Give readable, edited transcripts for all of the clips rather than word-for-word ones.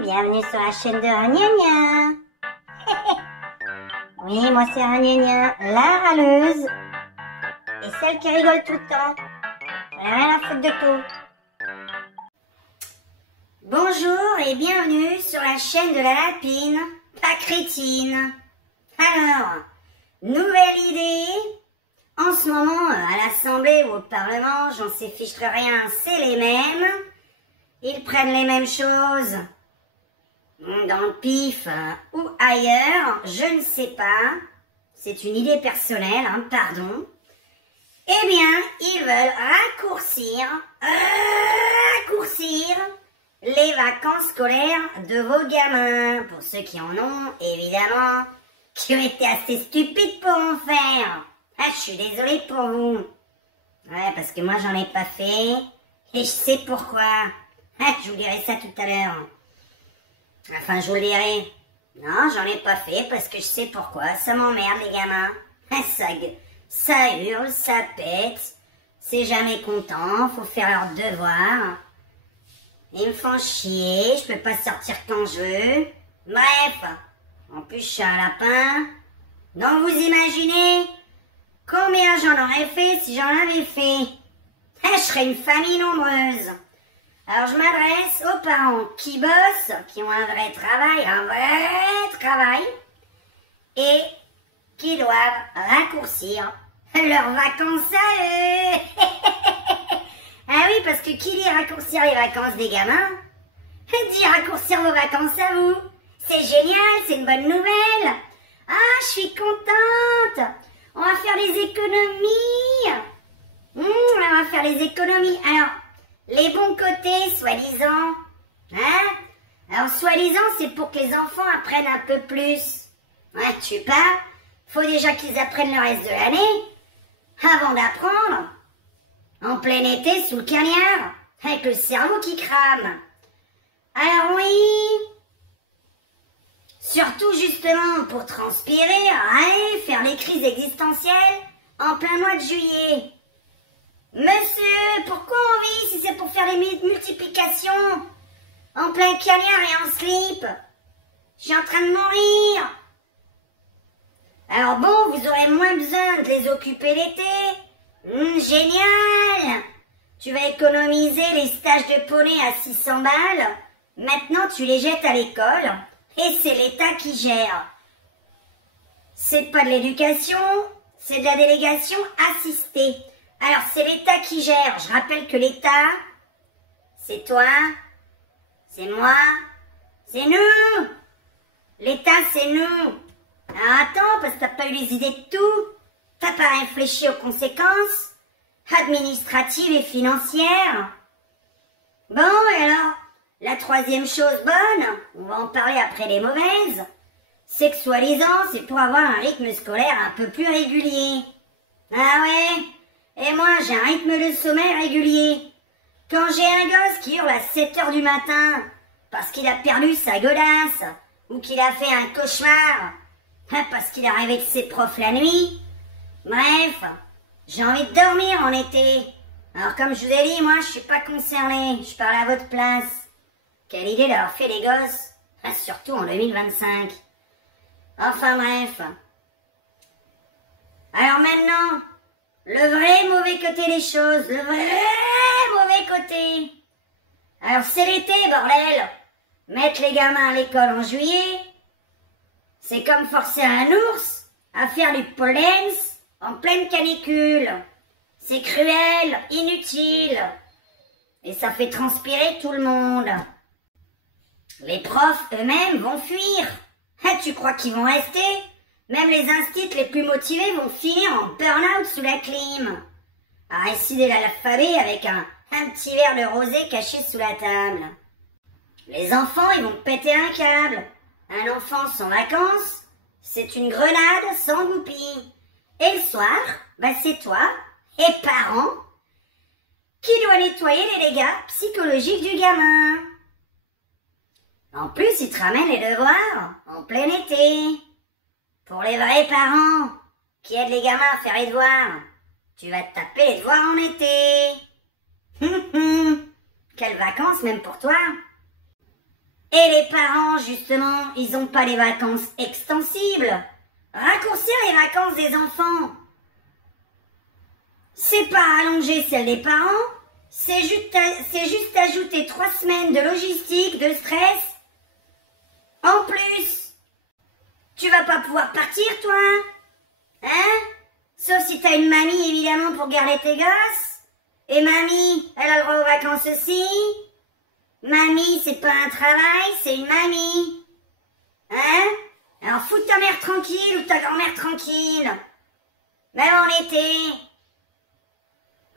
bienvenue sur la chaîne de Gna. Oui, moi c'est Gna, la râleuse. Et celle qui rigole tout le temps. J'en ai rien à foutre de tout. Bonjour et bienvenue sur la chaîne de la lapine, pas crétine. Alors, nouvelle idée. En ce moment, à l'Assemblée ou au Parlement, j'en sais fichtre rien, c'est les mêmes. Ils prennent les mêmes choses. Dans le pif ou ailleurs, je ne sais pas. C'est une idée personnelle, pardon. Eh bien, ils veulent raccourcir les vacances scolaires de vos gamins. Pour ceux qui en ont, évidemment, qui ont été assez stupides pour en faire. Je suis désolée pour vous. Ouais, parce que moi, j'en ai pas fait. Et je sais pourquoi. Je vous dirai ça tout à l'heure. Enfin, je vous le dirai. Non, j'en ai pas fait parce que je sais pourquoi. Ça m'emmerde, les gamins. Ça hurle, ça pète. C'est jamais content. Faut faire leurs devoirs. Ils me font chier. Je peux pas sortir quand je veux. Bref. En plus, je suis un lapin. Donc, vous imaginez combien j'en aurais fait si j'en avais fait. Je serais une famille nombreuse. Alors, je m'adresse aux parents qui bossent, qui ont un vrai travail, et qui doivent raccourcir leurs vacances à eux. Ah oui, parce que qui dit raccourcir les vacances des gamins, dit raccourcir vos vacances à vous. C'est génial, c'est une bonne nouvelle. Ah, je suis contente. On va faire des économies. On va faire des économies. Alors, les bons côtés, soi-disant, Alors, soi-disant, c'est pour que les enfants apprennent un peu plus. Ouais, tu parles. Faut déjà qu'ils apprennent le reste de l'année, avant d'apprendre, en plein été, sous le cagnard, avec le cerveau qui crame. Alors oui, surtout justement pour transpirer, faire les crises existentielles en plein mois de juillet. Monsieur, pourquoi on vit si c'est pour faire les multiplications en plein cagnard et en slip? Je suis en train de mourir. Alors bon, vous aurez moins besoin de les occuper l'été. Génial. Tu vas économiser les stages de poney à 600 balles. Maintenant, tu les jettes à l'école et c'est l'État qui gère. C'est pas de l'éducation, c'est de la délégation assistée. Alors, c'est l'État qui gère. Je rappelle que l'État, c'est toi, c'est moi, c'est nous. L'État, c'est nous. Alors, attends, parce que t'as pas eu les idées de tout. T'as pas réfléchi aux conséquences administratives et financières. Bon, et alors, la troisième chose bonne, on va en parler après les mauvaises, c'est que soi-disant, c'est pour avoir un rythme scolaire un peu plus régulier. Ah ouais? Et moi, j'ai un rythme de sommeil régulier. Quand j'ai un gosse qui hurle à 7 h du matin parce qu'il a perdu sa godasse ou qu'il a fait un cauchemar parce qu'il a rêvé de ses profs la nuit, bref, j'ai envie de dormir en été. Alors comme je vous ai dit, moi, je suis pas concernée. Je parle à votre place. Quelle idée d'avoir fait les gosses, surtout en 2025. Enfin bref. Alors maintenant, le vrai mauvais côté des choses, le vrai mauvais côté. Alors c'est l'été, bordel. Mettre les gamins à l'école en juillet, c'est comme forcer un ours à faire du pole dance en pleine canicule. C'est cruel, inutile. Et ça fait transpirer tout le monde. Les profs eux-mêmes vont fuir. Tu crois qu'ils vont rester? Même les instits les plus motivés vont finir en burn-out sous la clim. À réciter l'alphabet avec un petit verre de rosé caché sous la table. Les enfants, ils vont péter un câble. Un enfant sans vacances, c'est une grenade sans goupille. Et le soir, c'est toi, et parents, qui doit nettoyer les dégâts psychologiques du gamin. En plus, ils te ramènent les devoirs en plein été. Pour les vrais parents qui aident les gamins à faire les devoirs, tu vas te taper les devoirs en été. Quelles vacances même pour toi. Et les parents, justement, ils ont pas les vacances extensibles. Raccourcir les vacances des enfants. C'est pas allonger celles des parents, c'est juste ajouter 3 semaines de logistique, de stress. En plus, tu vas pas pouvoir partir, toi, hein? Sauf si t'as une mamie, évidemment, pour garder tes gosses. Et mamie, elle a le droit aux vacances aussi. Mamie, c'est pas un travail, c'est une mamie. Hein? Alors fous ta mère tranquille ou ta grand-mère tranquille. Même en été.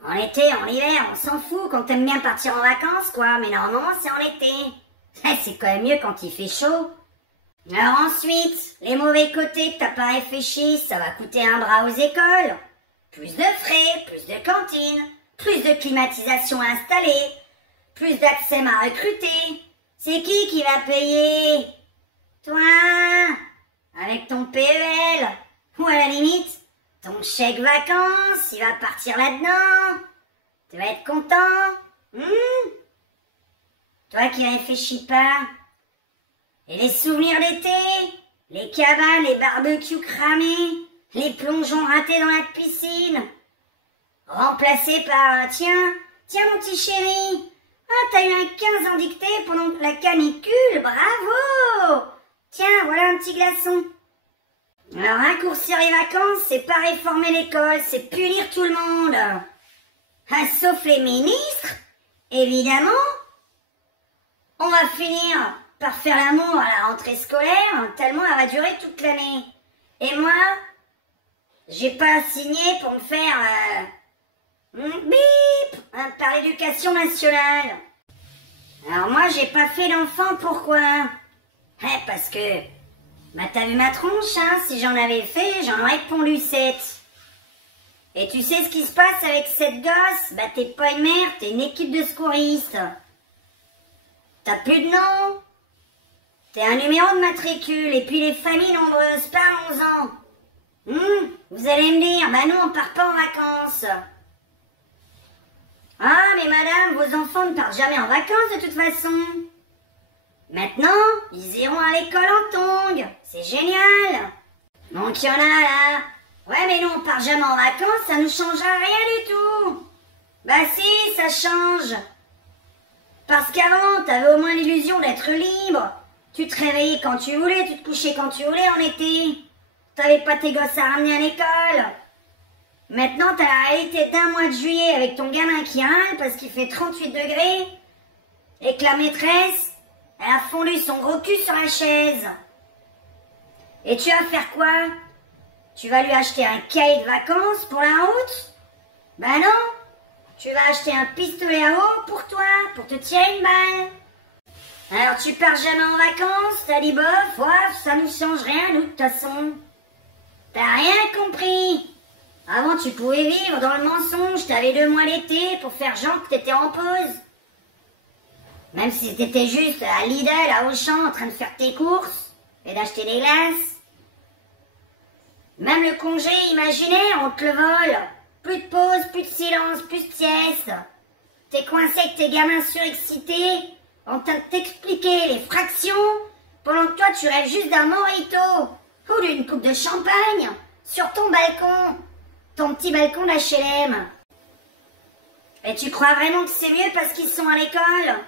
En été, en hiver, on s'en fout quand t'aimes bien partir en vacances, quoi. Mais normalement, c'est en été. C'est quand même mieux quand il fait chaud. Alors ensuite, les mauvais côtés que t'as pas réfléchi, ça va coûter un bras aux écoles. Plus de frais, plus de cantines, plus de climatisation installée, plus d'accès à recruter. C'est qui va payer? Toi, avec ton PEL, ou à la limite, ton chèque vacances, il va partir là-dedans. Tu vas être content, Toi qui réfléchis pas. Et les souvenirs d'été, les cabanes, les barbecues cramés, les plongeons ratés dans la piscine, remplacés par tiens mon petit chéri, ah t'as eu un 15 en dictée pendant la canicule, bravo! Tiens, voilà un petit glaçon. Alors raccourcir les vacances, c'est pas réformer l'école, c'est punir tout le monde. Ah, sauf les ministres, évidemment. On va finir par faire l'amour à la rentrée scolaire, tellement elle va durer toute l'année. Et moi, j'ai pas signé pour me faire bip par l'éducation nationale. Alors moi, j'ai pas fait d'enfant, pourquoi? Parce que, t'as vu ma tronche, hein, si j'en avais fait, j'en aurais pondu 7. Et tu sais ce qui se passe avec cette gosse? T'es pas une mère, t'es une équipe de secouristes. T'as plus de nom. T'es un numéro de matricule, et puis les familles nombreuses, parlons-en. Vous allez me dire, nous on part pas en vacances. Ah, mais madame, vos enfants ne partent jamais en vacances de toute façon. Maintenant, ils iront à l'école en tongs. C'est génial. Donc il y en a là. Ouais, mais nous on part jamais en vacances, ça nous changera rien du tout. Si, ça change. Parce qu'avant, t'avais au moins l'illusion d'être libre. Tu te réveillais quand tu voulais, tu te couchais quand tu voulais en été. T'avais pas tes gosses à ramener à l'école. Maintenant, t'as la réalité d'un mois de juillet avec ton gamin qui râle parce qu'il fait 38 degrés et que la maîtresse, elle a fondu son gros cul sur la chaise. Et tu vas faire quoi? Tu vas lui acheter un cahier de vacances pour la route? Non. Tu vas acheter un pistolet à eau pour toi, pour te tirer une balle. Alors tu pars jamais en vacances, t'as dit bof, ça nous change rien nous de toute façon. T'as rien compris. Avant tu pouvais vivre dans le mensonge, t'avais 2 mois l'été pour faire genre que t'étais en pause. Même si t'étais juste à Lidl, à Auchan, en train de faire tes courses et d'acheter des glaces. Même le congé imaginaire, on te le vole. Plus de pause, plus de silence, plus de sieste. T'es coincé avec tes gamins surexcités, en train de t'expliquer les fractions, pendant que toi tu rêves juste d'un mojito ou d'une coupe de champagne sur ton balcon, ton petit balcon d'HLM. Et tu crois vraiment que c'est mieux parce qu'ils sont à l'école?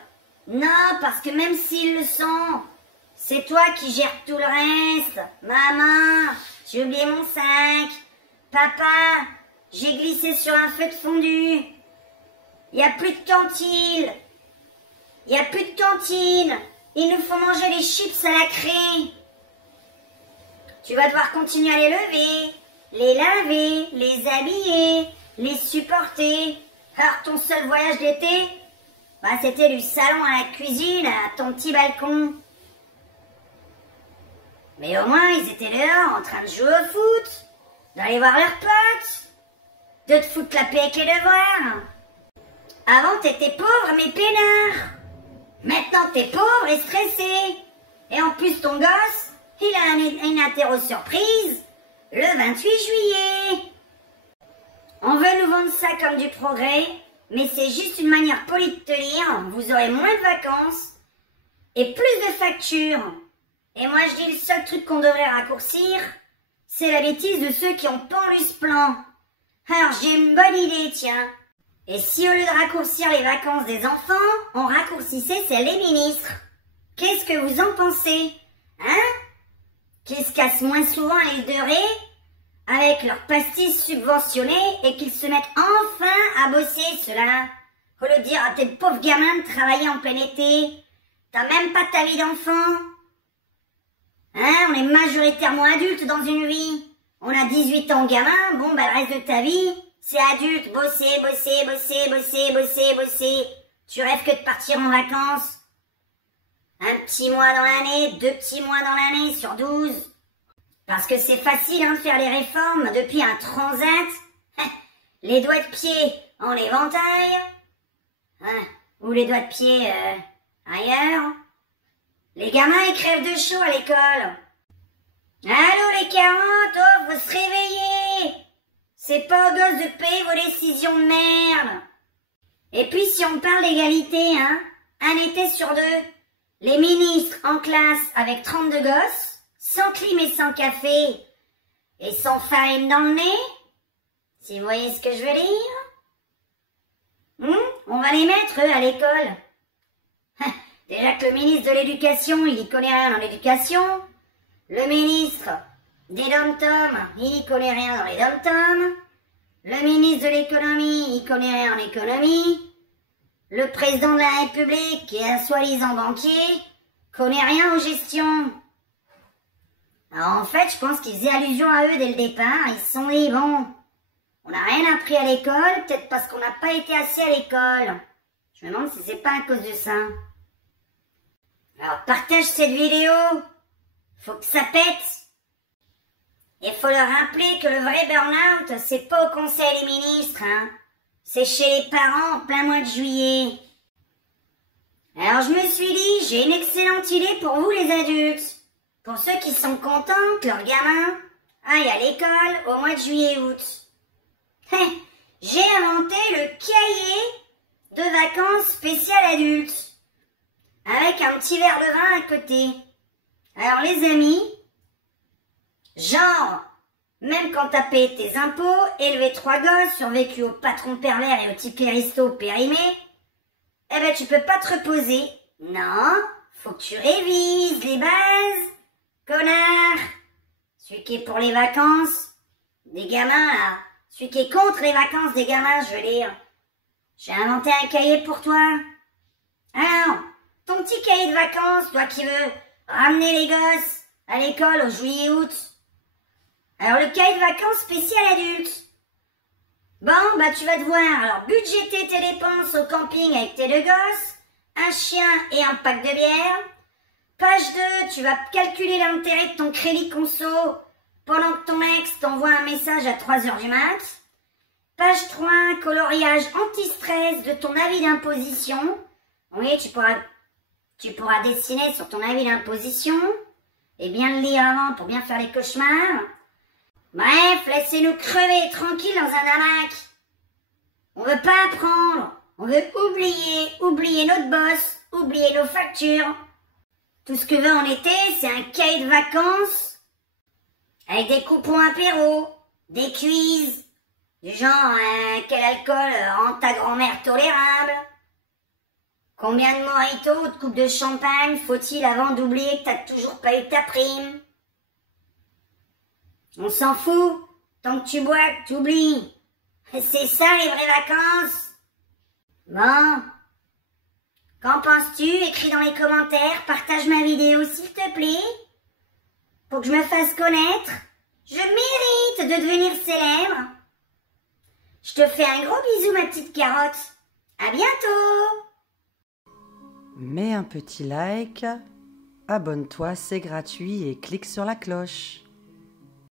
Non, parce que même s'ils le sont, c'est toi qui gères tout le reste. Maman, j'ai oublié mon sac. Papa, j'ai glissé sur un feu de fondu. Il n'y a plus de cantine. Il n'y a plus de cantine. Il nous faut manger les chips à la craie. Tu vas devoir continuer à les lever, les laver, les habiller, les supporter. Alors ton seul voyage d'été, c'était du salon à la cuisine, à ton petit balcon. Mais au moins, ils étaient dehors en train de jouer au foot, d'aller voir leurs potes, de te foutre la paix avec les devoirs. Avant, t'étais pauvre mais peinard. Maintenant, t'es pauvre et stressé. Et en plus, ton gosse, il a une interro surprise le 28 juillet. On veut nous vendre ça comme du progrès, mais c'est juste une manière polie de te dire, vous aurez moins de vacances, et plus de factures. Et moi je dis le seul truc qu'on devrait raccourcir, c'est la bêtise de ceux qui ont pendu ce plan. Alors j'ai une bonne idée, tiens. Et si au lieu de raccourcir les vacances des enfants, on raccourcissait celles des ministres? Qu'est-ce que vous en pensez? Hein? Qu'ils se cassent moins souvent l'île de Ré avec leurs pastilles subventionnées et qu'ils se mettent enfin à bosser, ceux-là. Au lieu de dire à tes pauvres gamins de travailler en plein été. T'as même pas ta vie d'enfant. Hein? On est majoritairement adultes dans une vie. On a 18 ans gamin, bon bah le reste de ta vie, c'est adulte, bosser, bosser, bosser, bosser, bosser, bosser. Tu rêves que de partir en vacances. Un petit mois dans l'année, 2 petits mois dans l'année sur 12. Parce que c'est facile hein, de faire les réformes depuis un transat. Les doigts de pied en éventail. Hein, ou les doigts de pied ailleurs. Les gamins ils crèvent de chaud à l'école. Allô les 40, oh, faut se réveiller. C'est pas aux gosses de payer vos décisions de merde. Et puis si on parle d'égalité, hein, un été sur 2, les ministres en classe avec 32 gosses, sans clim et sans café, et sans farine dans le nez, si vous voyez ce que je veux dire. On va les mettre, eux, à l'école. Déjà que le ministre de l'Éducation, il y connaît rien dans l'éducation. Le ministre des dom-toms, il y connaît rien dans les dom-toms. Le ministre de l'économie, il connaît rien en économie. Le président de la République, qui est un soi-disant banquier, connaît rien aux gestions. Alors en fait, je pense qu'ils faisaient allusion à eux dès le départ. Ils se sont dit, bon, on n'a rien appris à l'école, peut-être parce qu'on n'a pas été assez à l'école. Je me demande si c'est pas à cause de ça. Alors partage cette vidéo. Faut que ça pète. Et faut leur rappeler que le vrai burn-out, c'est pas au conseil des ministres, hein. C'est chez les parents en plein mois de juillet. Alors je me suis dit, j'ai une excellente idée pour vous les adultes. Pour ceux qui sont contents que leurs gamins aillent à l'école au mois de juillet-août. J'ai inventé le cahier de vacances spécial adultes. Avec un petit verre de vin à côté. Alors les amis, genre, même quand t'as payé tes impôts, élevé 3 gosses, survécu au patron pervers et au ticket resto périmé, eh ben tu peux pas te reposer. Non, faut que tu révises les bases, connard. Celui qui est pour les vacances des gamins là, celui qui est contre les vacances des gamins, je veux dire. J'ai inventé un cahier pour toi. Alors, ton petit cahier de vacances, toi qui veux ramener les gosses à l'école au juillet-août. Alors le cahier de vacances spécial adulte. Bon, bah tu vas devoir alors budgéter tes dépenses au camping avec tes 2 gosses, un chien et un pack de bière. Page 2, tu vas calculer l'intérêt de ton crédit conso pendant que ton ex t'envoie un message à 3h du mat. Page 3, coloriage anti-stress de ton avis d'imposition. Oui, tu pourras dessiner sur ton avis d'imposition et bien le lire avant pour bien faire les cauchemars. Bref, laissez-nous crever tranquille dans un hamac. On veut pas apprendre, on veut oublier notre boss, oublier nos factures. Tout ce que veut en été, c'est un cahier de vacances avec des coupons apéro, des quiz, du genre quel alcool rend ta grand-mère tolérable. Combien de mojitos ou de coupes de champagne faut-il avant d'oublier que t'as toujours pas eu ta prime? On s'en fout. Tant que tu bois, que tu oublies. C'est ça les vraies vacances. Bon. Qu'en penses-tu? Écris dans les commentaires. Partage ma vidéo s'il te plaît. Pour que je me fasse connaître. Je mérite de devenir célèbre. Je te fais un gros bisou ma petite carotte. À bientôt. Mets un petit like, abonne-toi, c'est gratuit et clique sur la cloche.